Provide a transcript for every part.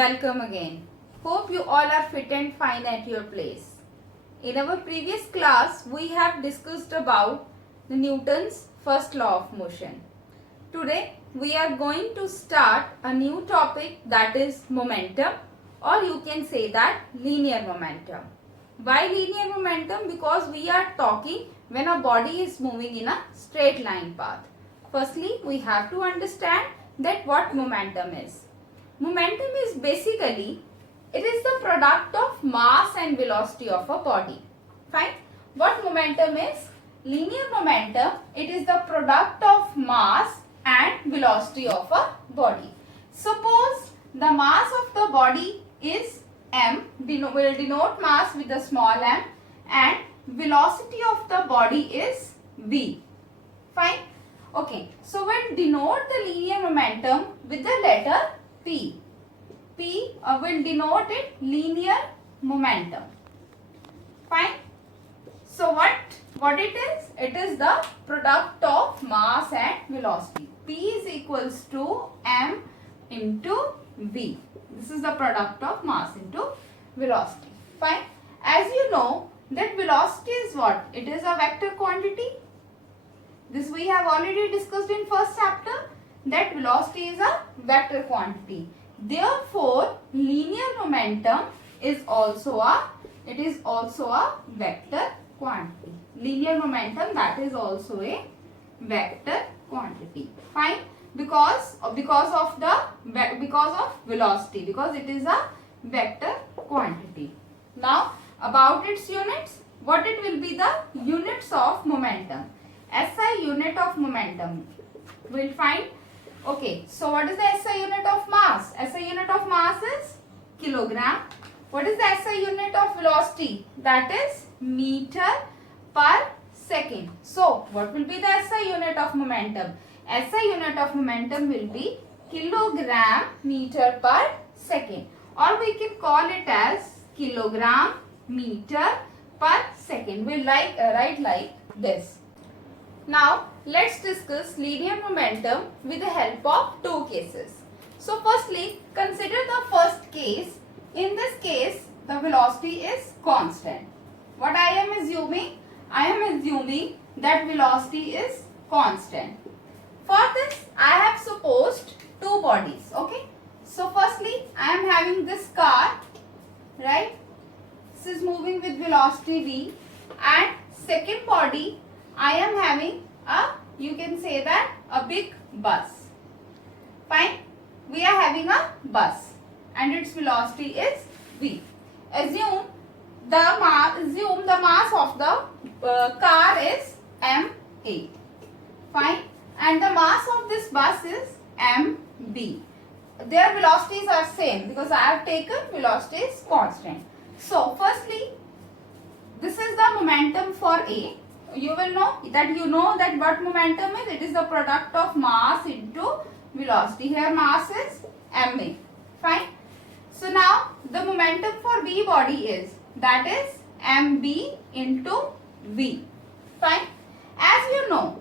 Welcome again. Hope you all are fit and fine at your place. In our previous class, we have discussed about the Newton's first law of motion. Today, we are going to start a new topic, that is momentum, or you can say that linear momentum. Why linear momentum? Because we are talking when a body is moving in a straight line path. Firstly, we have to understand that what momentum is. Momentum is basically, it is the product of mass and velocity of a body. Fine. What momentum is? Linear momentum, it is the product of mass and velocity of a body. Suppose the mass of the body is m, will denote mass with a small m, and velocity of the body is v. Fine. Okay. So we'll denote the linear momentum with the letter P. P will denote it linear momentum. Fine. So what it is? It is the product of mass and velocity. P is equals to m into v. This is the product of mass into velocity. Fine. As you know that velocity is what? It is a vector quantity. This we have already discussed in first chapter, that velocity is a vector quantity. Therefore, linear momentum is also a vector quantity. Linear momentum, that is also a vector quantity. Fine. Because of velocity, because it is a vector quantity. Now about its units, what it will be the units of momentum. SI unit of momentum we'll find. Okay, so what is the SI unit of mass? SI unit of mass is kilogram. What is the SI unit of velocity? That is meter per second. So what will be the SI unit of momentum? SI unit of momentum will be kilogram meter per second, or we can call it as kilogram meter per second. We'll write like this. Now let's discuss linear momentum with the help of two cases. So firstly, consider the first case. In this case, the velocity is constant. What I am assuming? I am assuming that velocity is constant. For this, I have supposed two bodies. Okay. So firstly, I am having this car, right? This is moving with velocity v, and second body, I am having you can say that a big bus. Fine. We are having a bus and its velocity is v. Assume the mass of the car is ma. Fine. And the mass of this bus is mb. Their velocities are same because I have taken velocity is constant. So firstly, this is the momentum for A. You will know that what momentum is. It is the product of mass into velocity. Here mass is ma. Fine. So now the momentum for B body is, that is mb into v. Fine. As you know,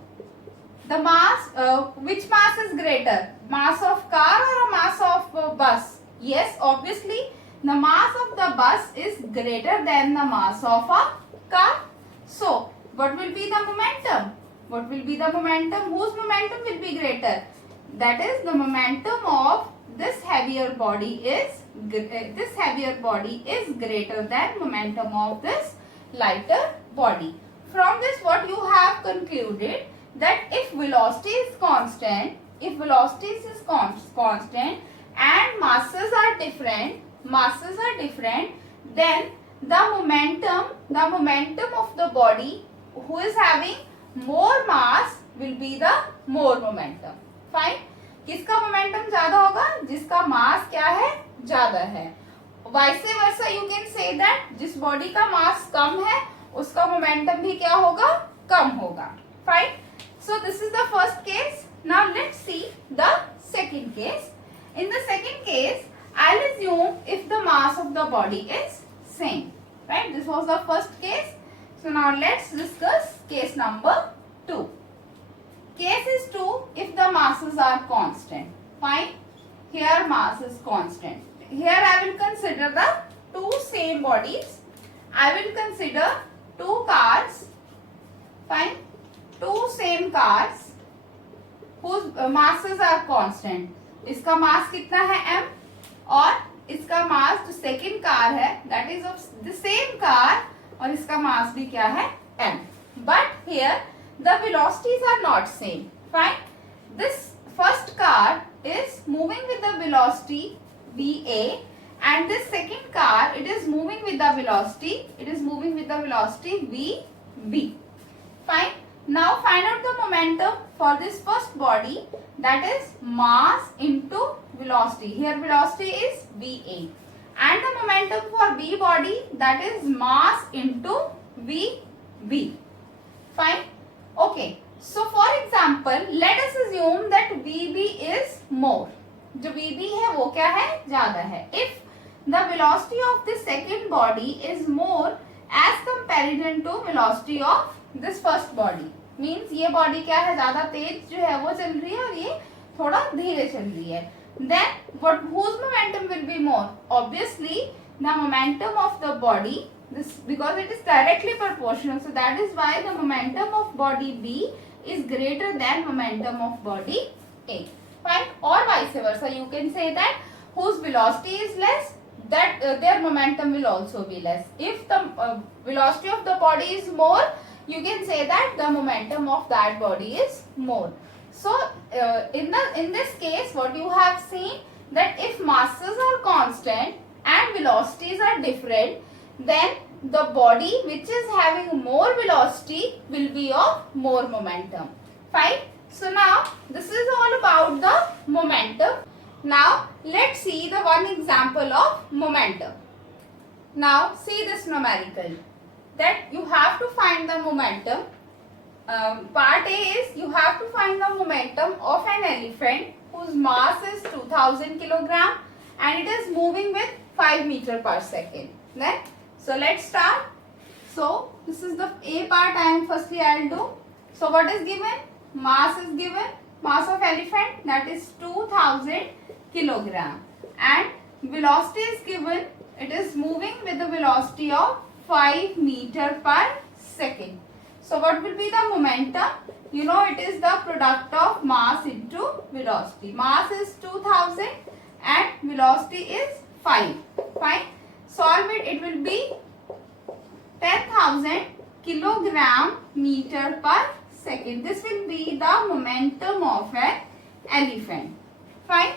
the mass, which mass is greater? Mass of car or a mass of bus? Yes, obviously the mass of the bus is greater than the mass of a car. So what will be the momentum? What will be the momentum? Whose momentum will be greater? That is the momentum of this heavier body is greater than momentum of this lighter body. From this, what you have concluded, that if velocity is constant, and masses are different, then the momentum of the body who is having more mass will be the more momentum. Fine. किसका momentum ज्यादा होगा? जिसका mass क्या है? ज्यादा है. Vice versa, you can say that जिस body का mass कम है, उसका momentum भी क्या होगा? कम होगा. Fine. So this is the first case. Now let's see the second case. In the second case, I'll assume if the mass of the body is same. Right? This was the first case. So now let's discuss case number 2. Case is 2 if the masses are constant. Fine. Here mass is constant. here I will consider the two same bodies. I will consider two cars, fine, two same cars whose masses are constant. इसका मास कितना है m और इसका मास जो second car है that is of the same car और इसका मास भी क्या है m. But here the velocities are not same. Fine. This first car is moving with the velocity va and this second car it is moving with the velocity vb. Fine. Now find out the momentum for this first body, that is mass into velocity. Here velocity is va and the momentum for b body, that is mass into vb. Fine. Okay. So for example, let us assume that vb is more. जो vb है वो क्या है, ज्यादा है. If the velocity of the second body is more as comparison to velocity of this first body, means ये body क्या है, ज्यादा तेज जो है वो चल रही है और ये थोड़ा धीरे चल रही है. Then what, whose momentum will be more? Obviously the momentum of the body, this because it is directly proportional, so that is why the momentum of body B is greater than momentum of body A. Fine. Or vice versa, you can say that whose velocity is less, that their momentum will also be less. If the velocity of the body is more, you can say that the momentum of that body is more. So in this case, what you have seen, that if masses are constant and velocities are different, then the body which is having more velocity will be of more momentum. Fine. So now this is all about the momentum. Now let's see the one example of momentum. Now see this numerical, that you have to find the momentum. Part A is you have to find the momentum of an elephant whose mass is 2000 kilogram and it is moving with 5 meter per second. Then, so let's start. So this is the A part. I'll do. So what is given? Mass is given. Mass of elephant, that is 2000 kilogram, and velocity is given. It is moving with the velocity of 5 meter per second. So what will be the momentum? You know, it is the product of mass into velocity. Mass is 2000 and velocity is 5. Fine. Solve it. It will be 10,000 kilogram meter per second. This will be the momentum of an elephant. Fine.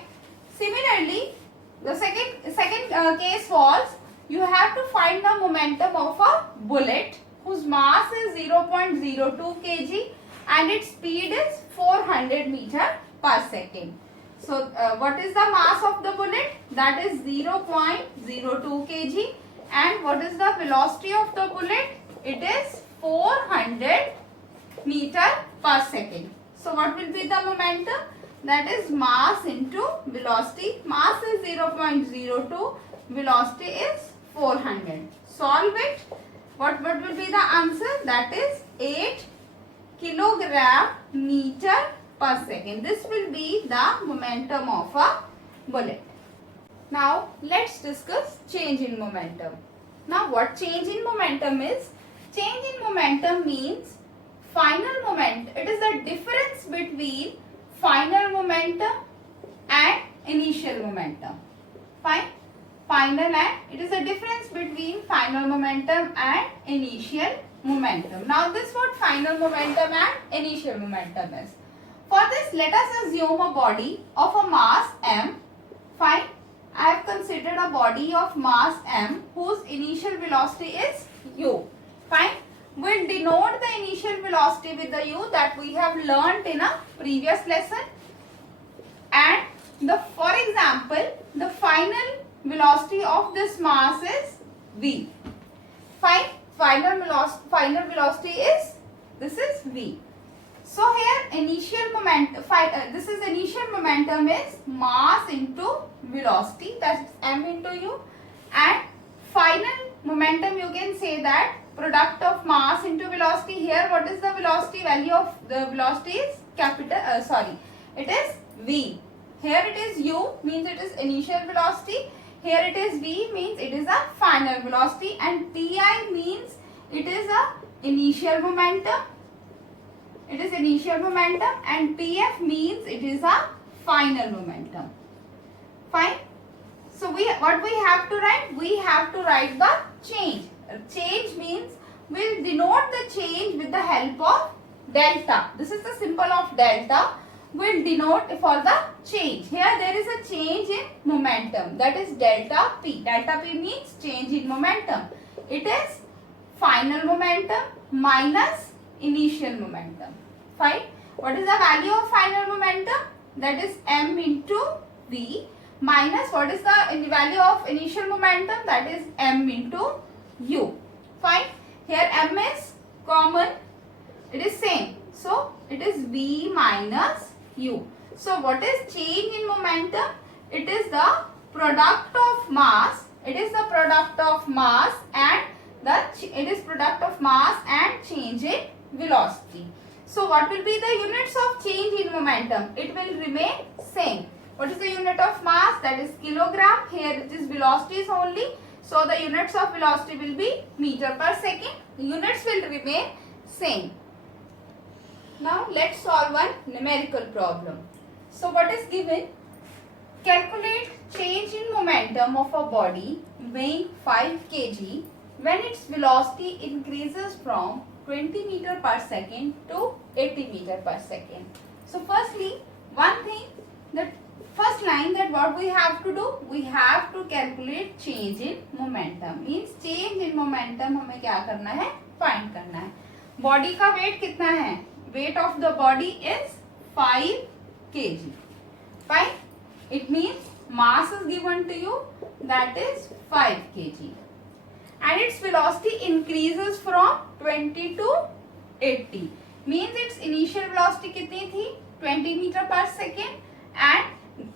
Similarly, the second case was, you have to find the momentum of a bullet whose mass is 0.02 kg and its speed is 400 meter per second. So what is the mass of the bullet? That is 0.02 kg. And what is the velocity of the bullet? It is 400 meter per second. So what will be the momentum? That is mass into velocity. Mass is 0.02, velocity is 400. Solve it. What will be the answer? That is 8 kilogram meter per second. This will be the momentum of a bullet. Now let's discuss change in momentum. Now what change in momentum is? Change in momentum means final momentum. It is the difference between final momentum and initial momentum. Fine. Final, and it is the difference between final momentum and initial momentum. Now this what final momentum and initial momentum is. For this, let us assume a body of a mass m. Fine. I have considered a body of mass m whose initial velocity is u. Fine. We'll denote the initial velocity with the u that we have learnt in a previous lesson. And for example, the final velocity of this mass is v. Fine. Final velocity is, this is v. So here initial momentum, this is initial momentum is mass into velocity, that's m into u, and final momentum you can say that product of mass into velocity. Here what is the velocity? Value of the velocity is it is v. Here it is u, means it is initial velocity. Here it is V means it is a final velocity, and Ti means it is a initial momentum. It is initial momentum, and Pf means it is a final momentum. Fine. So what we have to write? We have to write the change. Change means we'll denote the change with the help of delta. This is the symbol of delta. We'll denote for the change. Here there is a change in momentum, that is delta P. Delta P means change in momentum. It is final momentum minus initial momentum. Fine. What is the value of final momentum? That is m into V minus what is the value of initial momentum? That is m into U. Fine. Here m is common. It is same. So it is V minus U. So what is change in momentum? It is the product of mass. It is the product of mass and change in velocity. So what will be the units of change in momentum? It will remain same. What is the unit of mass? That is kilogram. Here it is velocities only. So the units of velocity will be meter per second. Units will remain same. Now let's solve one numerical problem. So what is given? Calculate change in momentum of a body weighing 5 kg when its velocity increases from 20 meter per second to 80 meter per second. So firstly, one thing, that first line, that what we have to do, we have to calculate change in momentum. Means change in momentum हमें क्या करना है? Find करना है. Body का weight कितना है? Weight of the body is 5 kg. Fine. It means mass is given to you, that is 5 kg. And its velocity increases from 20 to 80. Means its initial velocity कितनी थी? 20 meter per second, and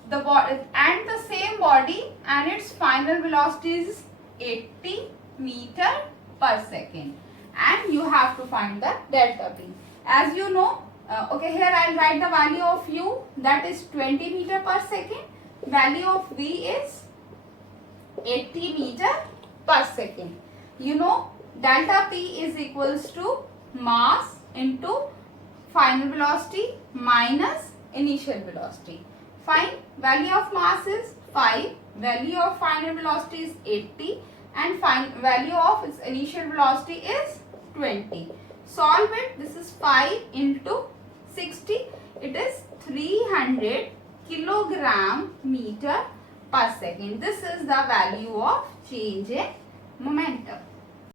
the same body and its final velocity is 80 meter per second. And you have to find the delta P. As you know, okay, here I'll write the value of U, that is 20 meter per second. Value of V is 80 meter per second. You know, delta P is equals to mass into final velocity minus initial velocity. Fine. Value of mass is 5. Value of final velocity is 80. And value of its initial velocity is 20. Solve it. This is 5 into 60. It is 300 kilogram meter per second. This is the value of change in momentum.